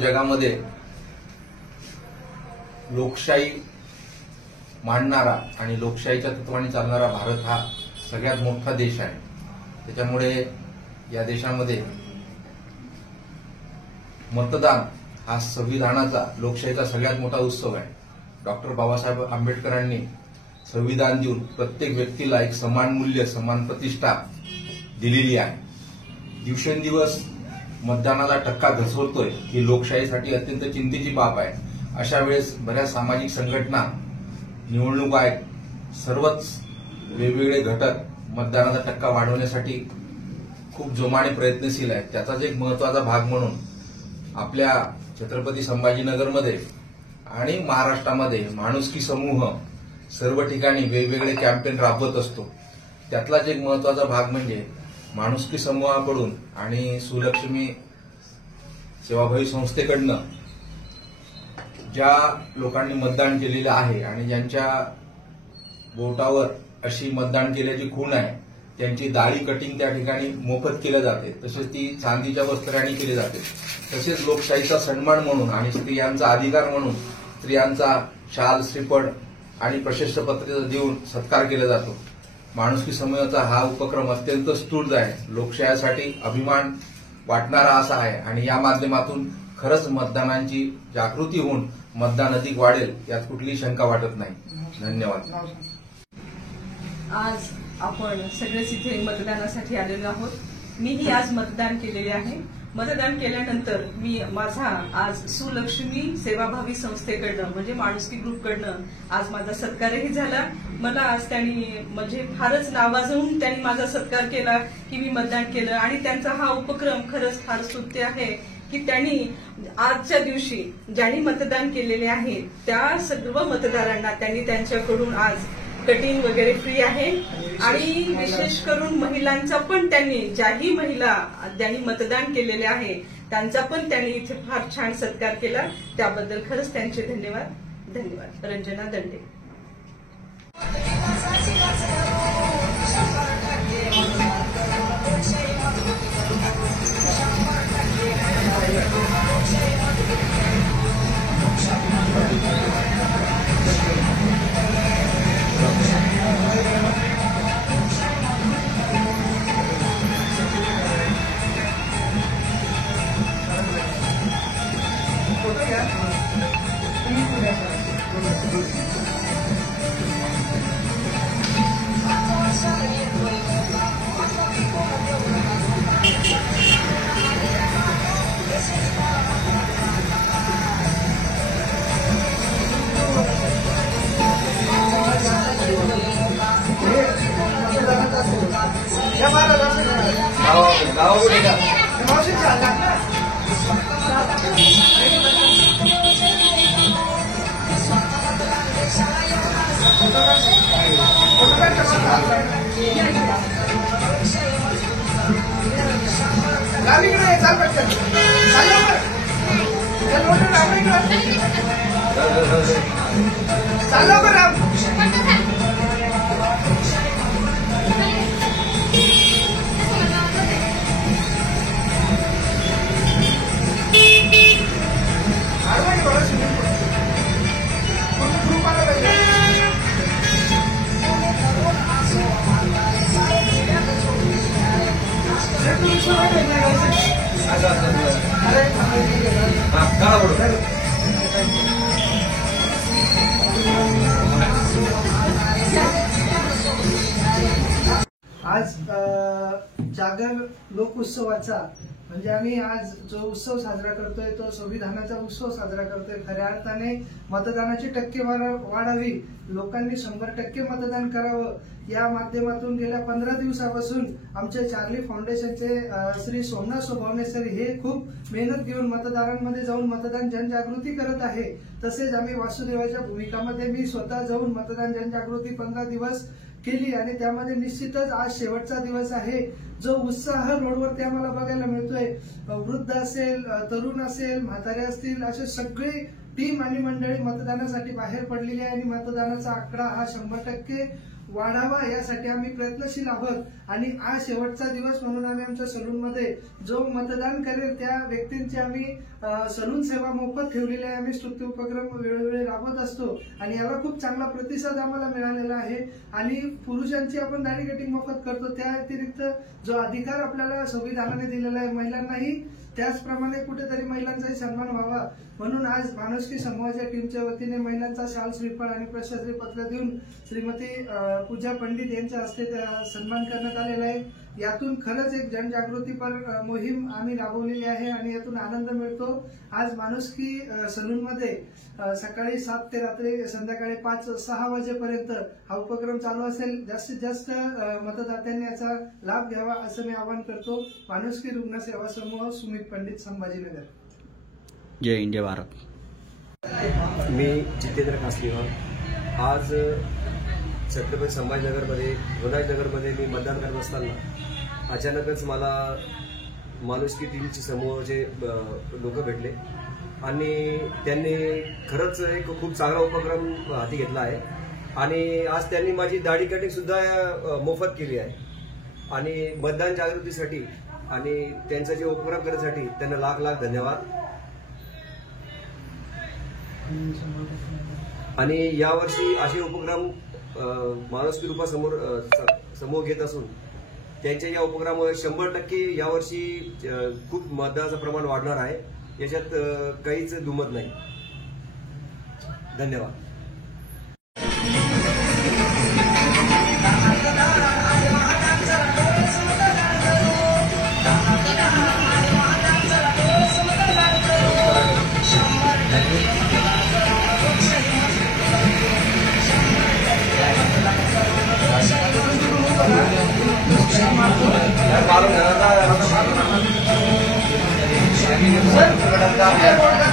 जगामध्ये लोकशाही मांडणारा आणि लोकशाहीच्या तत्वाने चालणारा भारत हा सगळ्यात मोठा देश आहे। त्याच्यामुळे या देशामध्ये मतदान हा संविधानाचा लोकशाहीचा सगळ्यात मोठा उत्सव आहे। डॉक्टर बाबासाहेब आंबेडकरांनी संविधान देऊन प्रत्येक व्यक्तीला एक समान मूल्य, समान प्रतिष्ठा दिलेली आहे। दिवसेंदिवस मतदानाला टक्का घसरतोय ही लोकशाहीसाठी अत्यंत चिंतेची बाब आहे। अशा वेळेस बऱ्याच सामाजिक संघटना, निवडणूक आयोग, सर्वच वेगवेगळे घटक मतदानाचा टक्का वाढवण्यासाठी खूप जोमाने प्रयत्नशील आहेत। त्याचाच एक महत्वाचा भाग म्हणून आपल्या छत्रपती संभाजीनगरमध्ये आणि महाराष्ट्रामध्ये माणुसकी समूह सर्व ठिकाणी वेगवेगळे कॅम्पेन राबवत असतो। त्यातलाच एक महत्वाचा भाग म्हणजे माणुसकी समूहाकडून आणि सुलक्ष्मी सेवाभावी संस्थेकडनं ज्या लोकांनी मतदान केलेलं आहे आणि ज्यांच्या बोटावर अशी मतदान केल्याची खूण आहे त्यांची दाढी कटिंग त्या ठिकाणी मोफत केलं जाते। तसेच ती चांदीच्या वस्त्रांनी केली जाते। तसेच लोकशाहीचा सन्मान म्हणून आणि स्त्रियांचा अधिकार म्हणून स्त्रियांचा शाल, श्रीफळ आणि प्रशस्ती पत्र देऊन सत्कार केला जातो। माणुसकी समूहाचा हा उपक्रम अत्यंत स्तुत्य आहे, लोकशाहीसाठी अभिमान वाटणारा असा आहे आणि या माध्यमातून खरंच मतदानाची जागृती होऊन मतदान अधिक वाढेल यात कुठलीही शंका वाटत नाही। धन्यवाद। आज आपण सगळेच इथे मतदानासाठी आलेलो आहोत। मीही आज मतदान केलेले आहे। मतदान केल्यानंतर मी माझा आज सुलक्ष्मी सेवाभावी संस्थेकडनं म्हणजे माणुसकी ग्रुपकडनं आज माझा सत्कारही झाला। मला आज त्यांनी म्हणजे फारच नावाजवून त्यांनी माझा सत्कार केला की मी मतदान केलं आणि त्यांचा हा उपक्रम खरंच फार स्तुत्य आहे की त्यांनी आजच्या दिवशी ज्यांनी मतदान केलेले आहे त्या सर्व मतदारांना त्यांनी त्यांच्याकडून आज कटिंग वगैरे फ्री आहे आणि विशेष करून महिलांचा पण त्यांनी ज्याही महिला ज्यांनी मतदान केलेले आहे त्यांचा पण त्यांनी इथे फार छान सत्कार केला। त्याबद्दल खरंच त्यांचे धन्यवाद। धन्यवाद। रंजना दंडे। आज जागर लोक उत्सवाचा म्हणजे आम्ही आज जो उत्सव साजरा करतोय तो संविधानाचा उत्सव साजरा करतोय। खऱ्या अर्थाने मतदानाची टक्केवारी वाढावी, लोकांनी 100% मतदान करावं या माध्यमातून गेल्या 15 दिवसापासून आमचे चार्ली फाउंडेशनचे श्री सोमनाथ सोभावणे सर हे खूप मेहनत घेऊन मतदारांमध्ये जाऊन मतदान जनजागृती करत आहे। तसेच आम्ही वासुदेवाच्या भूमिकामध्ये मी स्वतः जाऊन मतदान जनजागृती 15 दिवस केली आणि त्यामध्ये निश्चितच आज शेवटचा दिवस आहे। जो उत्साह रोडवरती आम्हाला बघायला मिळतोय, वृद्ध असेल, तरुण असेल, म्हातारे असतील, असे सगळे टीम आणि मंडळी मतदानासाठी बाहेर पडलेली आहे आणि मतदानाचा आकडा हा 100% वाढावा यासाठी आम्ही प्रयत्नशील आहोत. आणि आज शेवटचा दिवस म्हणून आम्ही आमच्या सलूनमध्ये जो मतदान करेल त्या व्यक्तींची आम्ही सलून सेवा मोफत ठेवलेली आहे. आम्ही स्तुती उपक्रम वेळोवेळी राबवत असतो आणि याला खूप चांगला प्रतिसाद आम्हाला मिळालेला आहे. आणि पुरुषांची आपण दाढी कटिंग मोफत करतो. त्या व्यतिरिक्त जो अधिकार आपल्याला संविधानाने दिलेला आहे महिलांनाही त्याचप्रमाणे कुठेतरी महिलांचाही सन्मान व्हावा म्हणून आज माणुसकी समूहाच्या टीमच्या वतीने महिलांचा शाल श्रीफळ आणि प्रशस्ती पत्र देऊन श्रीमती पूजा पंडित यांच्या हस्ते सन्मान करण्यात आलेला आहे. यातून खरंच एक जनजागृतीपर मोहीम आम्ही राबवलेली आहे आणि यातून आनंद मिळतो. आज माणुसकी सलूनमध्ये सकाळी 7 ते रात्री संध्याकाळी 5-6 वाजेपर्यंत हा उपक्रम चालू असेल. जास्तीत जास्त मतदात्यांनी याचा लाभ घ्यावा असं मी आवाहन करतो. माणुसकी रुग्ण सेवा समूह, सुमित पंडित, संभाजीनगर. जय हिंद, जय भारत. मी जितेंद्र कासलीवाल. आज छत्रपती संभाजीनगरमध्ये नगरमध्ये मी मतदान करत असताना अचानकच मला माणुसकी टीमचे समूहाचे लोक भेटले आणि त्यांनी खरंच एक खूप चांगला उपक्रम हाती घेतला आहे. आणि आज त्यांनी माझी दाढी कटिंग सुद्धा मोफत केली आहे. आणि मतदान जागृतीसाठी आणि त्यांचा जे उपक्रम करण्यासाठी त्यांना लाख लाख धन्यवाद. आणि यावर्षी असे उपक्रम माणुसकी रूपा समूह घेत असून त्यांच्या या उपक्रमामुळे 100% यावर्षी खूप मतदानाचं प्रमाण वाढणार आहे. याच्यात काहीच दुमत नाही. धन्यवाद. सर